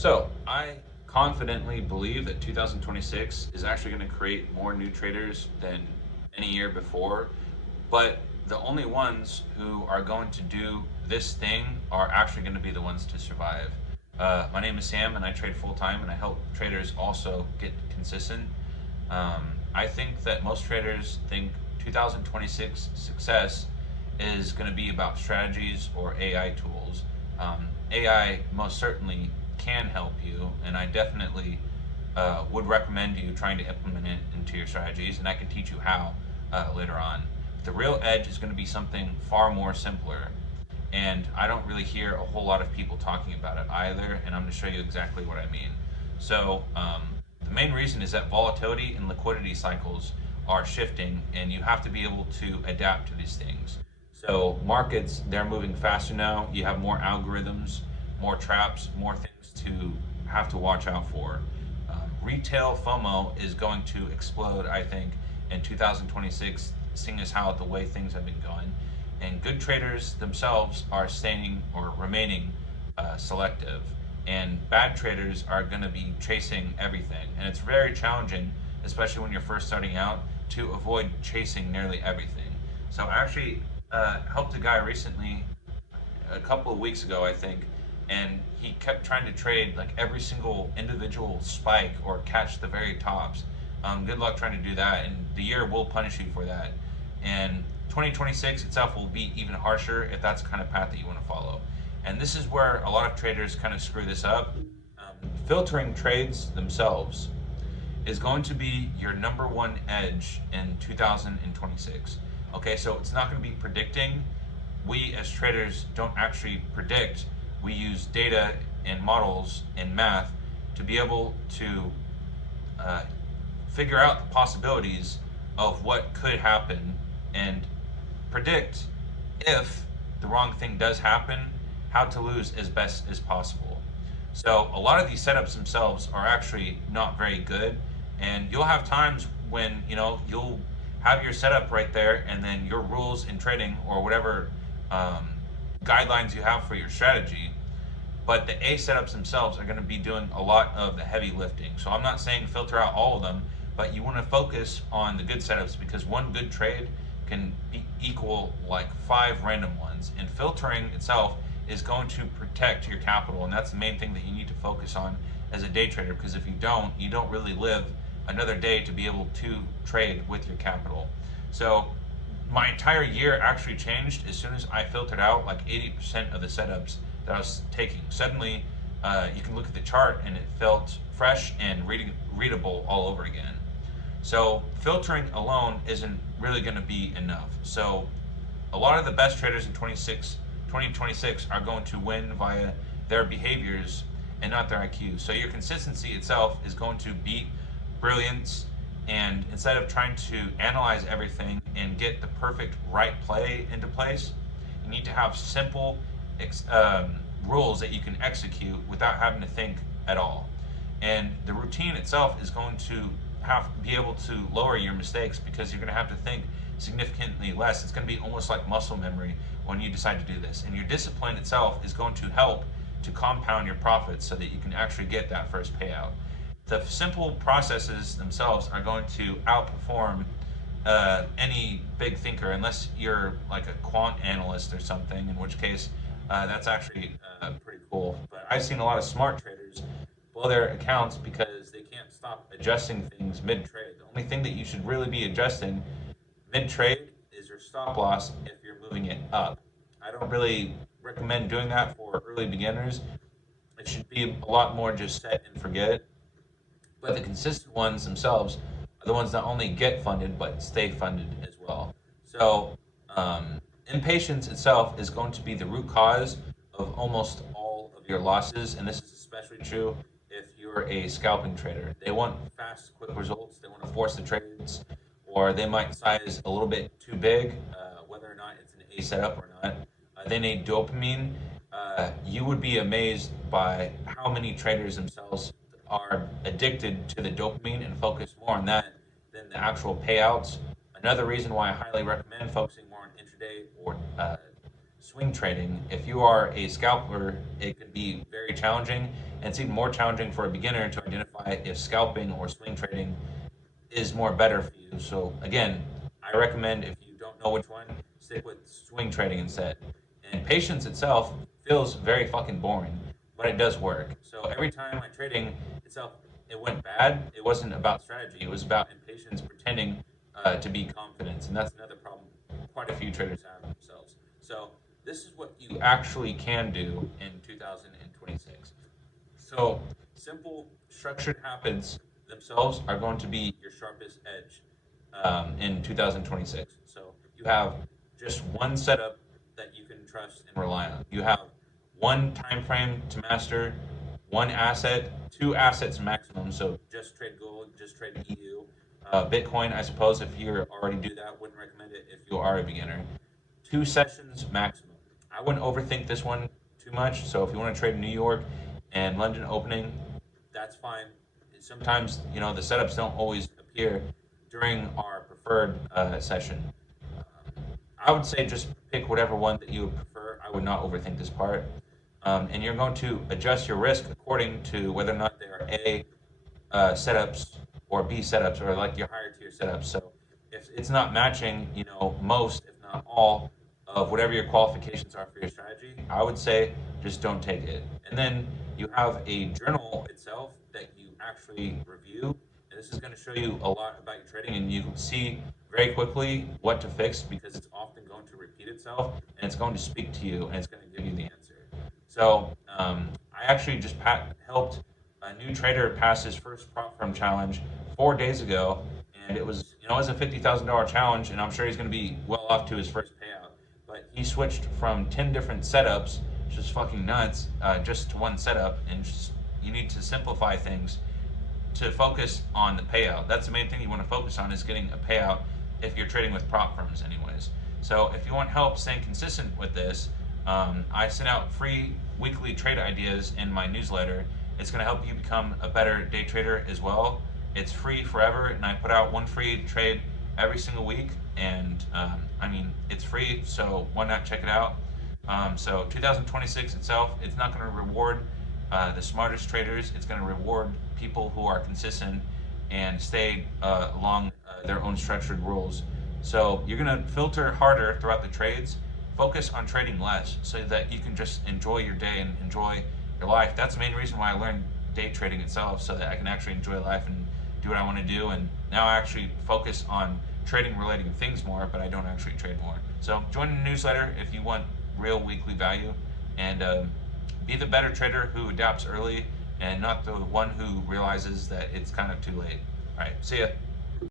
So I confidently believe that 2026 is actually going to create more new traders than any year before, but the only ones who are going to do this thing are actually going to be the ones to survive. My name is Sam, and I trade full time, and I help traders also get consistent. I think that most traders think 2026 success is going to be about strategies or AI tools. AI most certainly can help you, and I definitely would recommend you trying to implement it into your strategies, and I can teach you how later on. The real edge is going to be something far more simpler, and I don't really hear a whole lot of people talking about it either, and I'm going to show you exactly what I mean. So, the main reason is that volatility and liquidity cycles are shifting, and you have to be able to adapt to these things. So, markets, they're moving faster now. You have more algorithms, more traps, more things to have to watch out for. Retail FOMO is going to explode, I think, in 2026, seeing as how the way things have been going. And good traders themselves are staying or remaining selective. And bad traders are going to be chasing everything. And it's very challenging, especially when you're first starting out, to avoid chasing nearly everything. So I actually helped a guy recently, a couple of weeks ago, I think, and he kept trying to trade like every single individual spike or catch the very tops. Good luck trying to do that, and the year will punish you for that. And 2026 itself will be even harsher if that's the kind of path that you want to follow. And this is where a lot of traders kind of screw this up. Filtering trades themselves is going to be your number one edge in 2026. Okay, so it's not going to be predicting. We as traders don't actually predict. We use data and models and math to be able to uh, figure out the possibilities of what could happen and predict if the wrong thing does happen, how to lose as best as possible. So a lot of these setups themselves are actually not very good, and you'll have times when you'll have your setup right there, and then your rules in trading or whatever um, guidelines you have for your strategy. But the A setups themselves are going to be doing a lot of the heavy lifting. So I'm not saying filter out all of them, but you want to focus on the good setups because one good trade can equal like five random ones. And filtering itself is going to protect your capital, and that's the main thing that you need to focus on as a day trader. Because if you don't really live another day to be able to trade with your capital. So my entire year actually changed as soon as I filtered out like 80% of the setups that I was taking. Suddenly, you can look at the chart and it felt fresh and readable all over again. So filtering alone isn't really going to be enough. So a lot of the best traders in 2026 are going to win via their behaviors and not their IQ. So your consistency itself is going to beat brilliance. And instead of trying to analyze everything and get the perfect right play into place, you need to have simple rules that you can execute without having to think at all. And the routine itself is going to have to be able to lower your mistakes because you're going to have to think significantly less. It's going to be almost like muscle memory when you decide to do this. And your discipline itself is going to help to compound your profits so that you can actually get that first payout. The simple processes themselves are going to outperform any big thinker, unless you're like a quant analyst or something, in which case that's actually pretty cool. But I've seen a lot of smart traders blow their accounts because they can't stop adjusting things mid trade. The only thing that you should really be adjusting mid trade is your stop loss if you're moving it up. I don't really recommend doing that for early beginners. It should be a lot more just set and forget. But the consistent ones themselves are the ones that not only get funded but stay funded as well. So impatience itself is going to be the root cause of almost all of your losses, and this is especially true if you're a scalping trader. They want fast, quick results. They want to force the trades, or they might size a little bit too big, whether or not it's an A setup or not. They need dopamine. You would be amazed by how many traders themselves are addicted to the dopamine and focus more on that than the actual payouts. Another reason why I highly recommend focusing more on intraday or swing trading. If you are a scalper, it can be very challenging, And it's even more challenging for a beginner to identify if scalping or swing trading is more better for you. So again, I recommend if you don't know which one, stick with swing trading instead. And patience itself feels very fucking boring, but it does work. So every time my trading itself it went bad, it wasn't about strategy. It was about impatience pretending to be confident, and that's another problem quite a few traders have themselves. So this is what you actually can do in 2026. So simple structured habits themselves are going to be your sharpest edge in 2026. So you have just one setup that you can trust and rely on. You have one time frame to master, one asset, two assets maximum. So just trade gold, just trade EU. Bitcoin, I suppose, if you already do that, wouldn't recommend it if you are a beginner. Two sessions maximum. I wouldn't overthink this one too much. So if you want to trade in New York and London opening, that's fine. Sometimes the setups don't always appear during our preferred session. I would say just pick whatever one that you would prefer. I would not overthink this part. And you're going to adjust your risk according to whether or not they are A, setups or B setups or like your higher tier setups. So if it's not matching, most, if not all, of whatever your qualifications are for your strategy, I would say just don't take it. And then you have a journal itself that you actually review. And this is going to show you a lot about your trading, and you can see very quickly what to fix because it's often going to repeat itself and it's going to speak to you and it's going to give you the answer. So I actually just helped a new trader pass his first prop firm challenge 4 days ago, and it was a $50,000 challenge, and I'm sure he's going to be well off to his first payout. But he switched from 10 different setups, which is fucking nuts, just to one setup, and just you need to simplify things to focus on the payout. That's the main thing you want to focus on is getting a payout if you're trading with prop firms, anyways. So if you want help staying consistent with this, I send out free weekly trade ideas in my newsletter. It's going to help you become a better day trader as well. It's free forever, and I put out one free trade every single week. And it's free, so why not check it out? So 2026 itself, it's not going to reward the smartest traders. It's going to reward people who are consistent and stay along their own structured rules. So you're going to filter harder throughout the trades, focus on trading less so that you can just enjoy your day and enjoy your life. That's the main reason why I learned day trading itself, so that I can actually enjoy life and do what I want to do. And now I actually focus on trading related things more, but I don't actually trade more. So join the newsletter if you want real weekly value, and be the better trader who adapts early and not the one who realizes that it's kind of too late. All right, see ya.